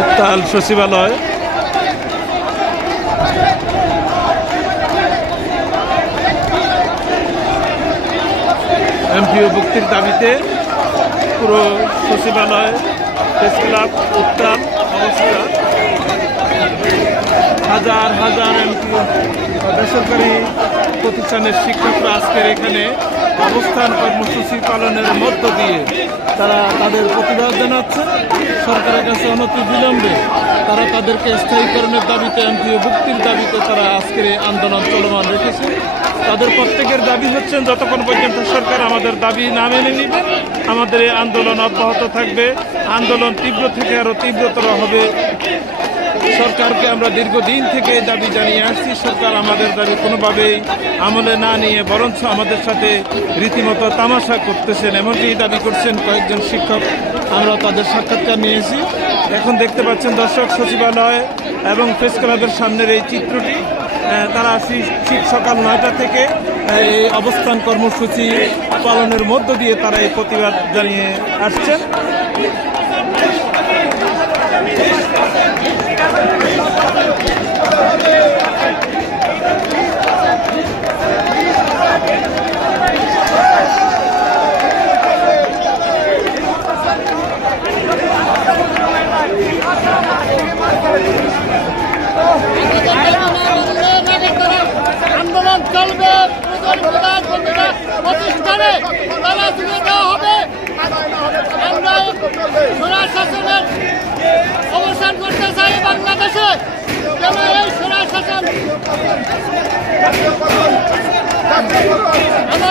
উত্তাল সচিবালয়। এমপিও ভুক্তির দাবিতে পুরো সচিবালয় প্রেস ক্লাব উত্তাল অবস্থা হাজার হাজার এমপিও বেসরকারি প্রতিষ্ঠানের শিক্ষকরা আজকের এখানে অবস্থান কর্মসূচি পালনের মধ্য দিয়ে তারা তাদের প্রতিবাদ জানাচ্ছেন সরকারের কাছে অনতি বিলম্বে তারা তাদেরকে স্থায়ীকরণের দাবিতে এমপিও ভুক্তির দাবিতে তারা আজকের এই আন্দোলন চলমান রেখেছে। তাদের প্রত্যেকের দাবি হচ্ছেন যতক্ষণ পর্যন্ত সরকার আমাদের দাবি না মেনে নিবে, আমাদের এই আন্দোলন অব্যাহত থাকবে। আন্দোলন তীব্র থেকে আরও তীব্রতর হবে সরকারকে আমরা দীর্ঘদিন থেকে দাবি জানিয়ে আসছি, সরকার আমাদের দাবি কোনোভাবেই আমলে না নিয়ে, বরঞ্চ আমাদের সাথে রীতিমতো তামাশা করতেছেন। এমনকি দাবি করছেন কয়েকজন শিক্ষক। আমরা তাদের সাক্ষাৎকার নিয়েছি। এখন দেখতে পাচ্ছেন দর্শক সচিবালয় এবং প্রেস ক্লাবের সামনের এই চিত্রটি। তারা ঠিক সকাল নয়টা থেকে এই অবস্থান কর্মসূচি পালনের মধ্য দিয়ে তারা এই প্রতিবাদ জানিয়ে আসছেন। আমাদের